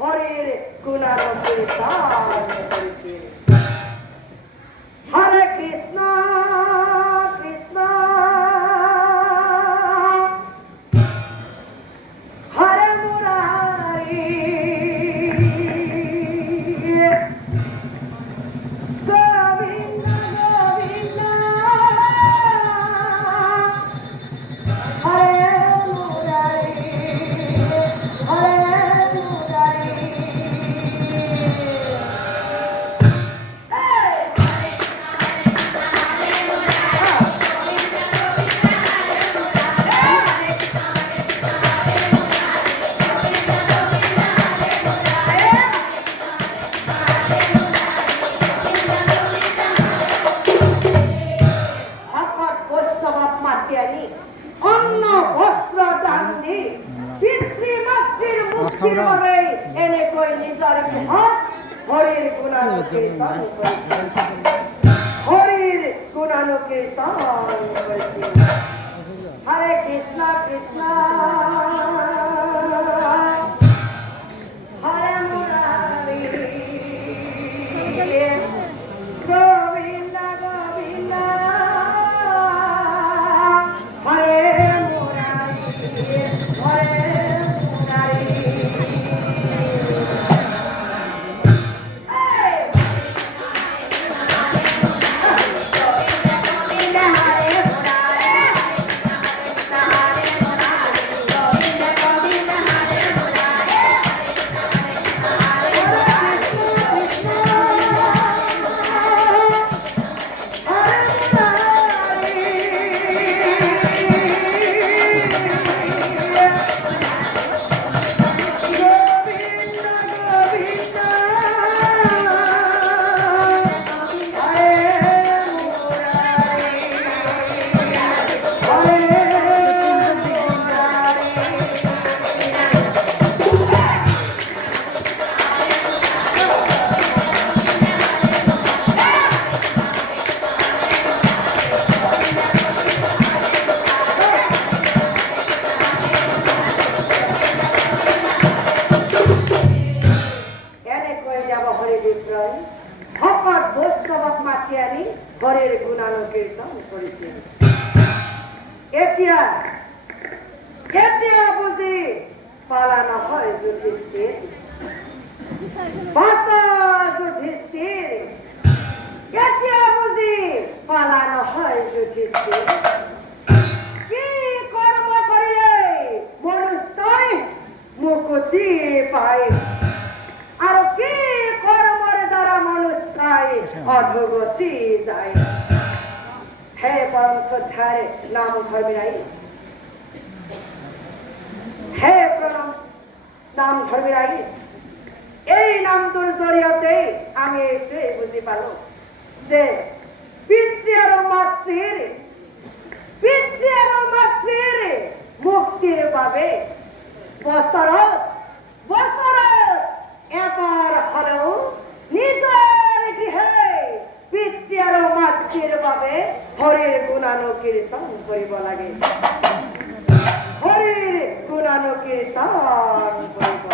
হরির গুণানুকীর্তন করেছি। হরে কৃষ্ণ কৃষ্ণ হরে মুরারি গোবিন্দ গোবিন্দ হরে মুরারি হরে মুরারি। হরের গুণানুকীর্তন করেছি। এতিয়া বুঝি পালানো হয় যুধিষ্ঠির, বাঁচা যুধিষ্ঠির, এতিয়া বুঝি পালানো হয় যুধিষ্ঠির। কি কর্ম করিলে মনুষ্যই মুক্তি পায়, আর কি কর্মের দ্বারা মনুষ্যই অধোগতি যায়। হে পরম শ্রদ্ধার নাম ধর্মীরাই, হে প্রণাম নাম ধর্মীরাই, এই নামটোর জৰিয়তে আমি এইটোৱে বুজি পালো যে পিতৃ আৰু মাতৃৰ মুক্তিৰ বাবে বছৰত বাবে হৰিৰ গুণানুকীৰ্তন কৰিব লাগে হৰিৰ গুণানুকীৰ্তন কৰিব